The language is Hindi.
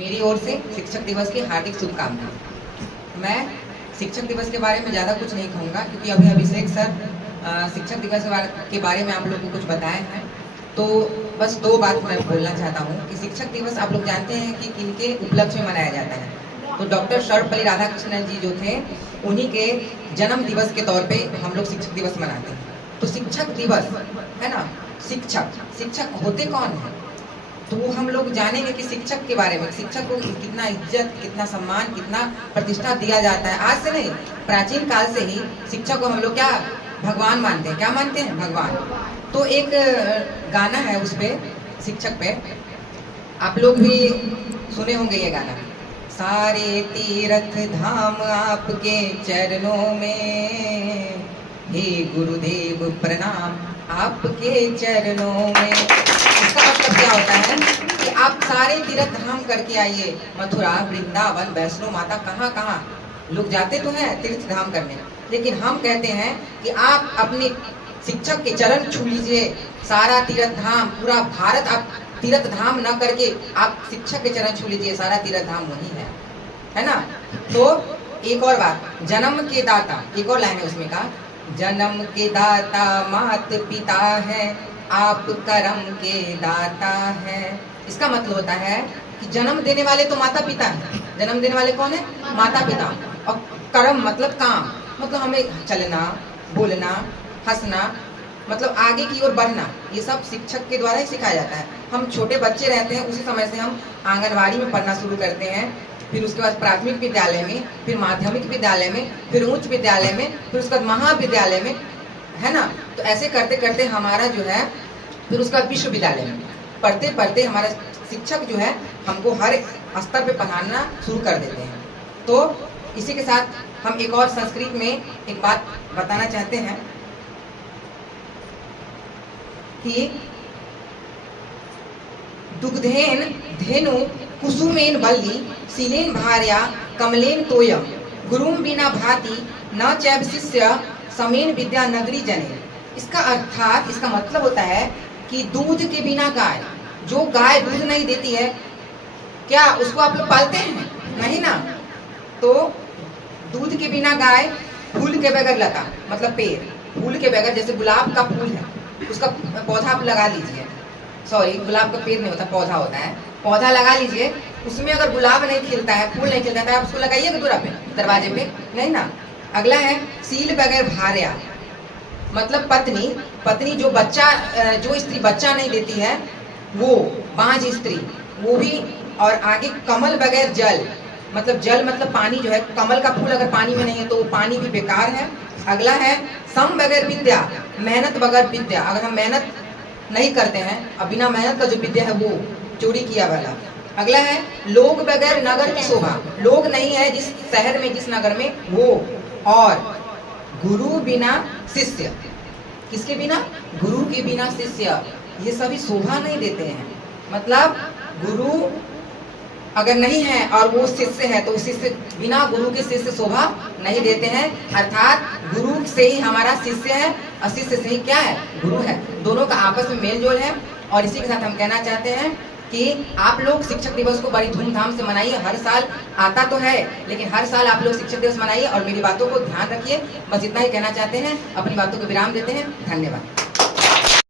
मेरी ओर से शिक्षक दिवस की हार्दिक शुभकामनाएं। मैं शिक्षक दिवस के बारे में ज़्यादा कुछ नहीं कहूँगा क्योंकि अभी अभिषेक सर शिक्षक दिवस के बारे में आप लोगों को कुछ बताए हैं। तो बस दो बात मैं बोलना चाहता हूँ कि शिक्षक दिवस आप लोग जानते हैं कि किनके उपलक्ष्य में मनाया जाता है। तो डॉक्टर सर्वपल्ली राधाकृष्णन जी जो थे उन्हीं के जन्म दिवस के तौर पे हम लोग शिक्षक दिवस मनाते हैं। तो शिक्षक दिवस है ना, शिक्षक होते कौन है, तो वो हम लोग जानेंगे कि शिक्षक के बारे में, शिक्षक को कितना इज्जत, कितना सम्मान, कितना प्रतिष्ठा दिया जाता है। आज से नहीं, प्राचीन काल से ही शिक्षक को हम लोग क्या भगवान मानते हैं। क्या मानते हैं? भगवान। तो एक गाना है उस पे, शिक्षक पे, आप लोग भी सुने होंगे ये गाना। सारे तीर्थ धाम आपके चरणों में, हे गुरुदेव प्रणाम आपके चरणों में। इसका मतलब क्या होता है कि आप सारे तीर्थ धाम करके आइए, मथुरा, वृंदावन, वैष्णो माता, कहाँ कहाँ लोग जाते तो हैं तीर्थ धाम करने, लेकिन हम कहते हैं कि आप अपने शिक्षक के चरण छू लीजिए। सारा तीर्थ धाम, पूरा भारत आप तीर्थ धाम न करके आप शिक्षक के चरण छू लीजिए, सारा तीर्थ धाम वही है ना। तो एक और बात, जन्म के दाता, एक और लाइन है उसमें का, जन्म के दाता मात पिता है, आप कर्म के दाता है। इसका मतलब होता है कि जन्म देने वाले तो माता पिता है। जन्म देने वाले कौन है? माता पिता। और कर्म मतलब काम, मतलब हमें चलना, बोलना, हंसना, मतलब आगे की ओर बढ़ना, ये सब शिक्षक के द्वारा ही सिखाया जाता है। हम छोटे बच्चे रहते हैं उसी समय से हम आंगनवाड़ी में पढ़ना शुरू करते हैं, फिर उसके बाद प्राथमिक विद्यालय में, फिर माध्यमिक विद्यालय में, फिर उच्च विद्यालय में, फिर उसके बाद महाविद्यालय में, है ना। तो ऐसे करते करते हमारा जो है, फिर उसके बाद विश्वविद्यालय में पढ़ते पढ़ते हमारा शिक्षक जो है हमको हर स्तर पे पढ़ाना शुरू कर देते हैं। तो इसी के साथ हम एक और संस्कृत में एक बात बताना चाहते हैं कि दुग्धेन धेनु कुसुमेन वल्ली सीलेन भार्या कमलेन तोयम गुरुम बिना भाति न चैव शिष्य समेन विद्या नगरी जने। इसका अर्थात, इसका मतलब होता है कि दूध के बिना गाय, जो गाय दूध नहीं देती है, क्या उसको आप लोग पालते हैं? नहीं ना। तो दूध के बिना गाय, फूल के बगैर लता, मतलब पेड़, फूल के बगैर, जैसे गुलाब का फूल है, उसका पौधा आप लगा लीजिए, सॉरी गुलाब का पेड़ नहीं होता, पौधा होता है, पौधा लगा लीजिए, उसमें अगर गुलाब नहीं खिलता है, फूल नहीं खिलता है, आप उसको लगाइएगा दूरा पे, दरवाजे पे? नहीं ना। अगला है सील बगैर भार्या, मतलब पत्नी, पत्नी जो बच्चा, जो स्त्री बच्चा नहीं देती है वो बांझ स्त्री, वो भी। और आगे कमल बगैर जल, मतलब जल मतलब पानी जो है, कमल का फूल अगर पानी में नहीं है तो वो पानी भी बेकार है। अगला है सम बगैर विद्या, मेहनत बगैर विद्या, अगर हम मेहनत नहीं करते हैं, अब बिना मेहनत का जो विद्या है वो चोरी किया वाला। अगला है लोग बगैर नगर की शोभा, लोग नहीं है जिस शहर में, जिस नगर में, वो। और गुरु बिना शिष्य, किसके बिना? गुरु के बिना शिष्य, ये सभी शोभा नहीं देते हैं। मतलब गुरु अगर नहीं है और वो शिष्य है तो शिष्य बिना गुरु के शिष्य शोभा नहीं देते हैं। अर्थात गुरु से ही हमारा शिष्य है और शिष्य से ही क्या है? गुरु है। दोनों का आपस में मेल जोल है। और इसी के साथ हम कहना चाहते हैं कि आप लोग शिक्षक दिवस को बड़ी धूमधाम से मनाइए। हर साल आता तो है, लेकिन हर साल आप लोग शिक्षक दिवस मनाइए और मेरी बातों को ध्यान रखिए। बस इतना ही कहना चाहते हैं, अपनी बातों को विराम देते हैं। धन्यवाद।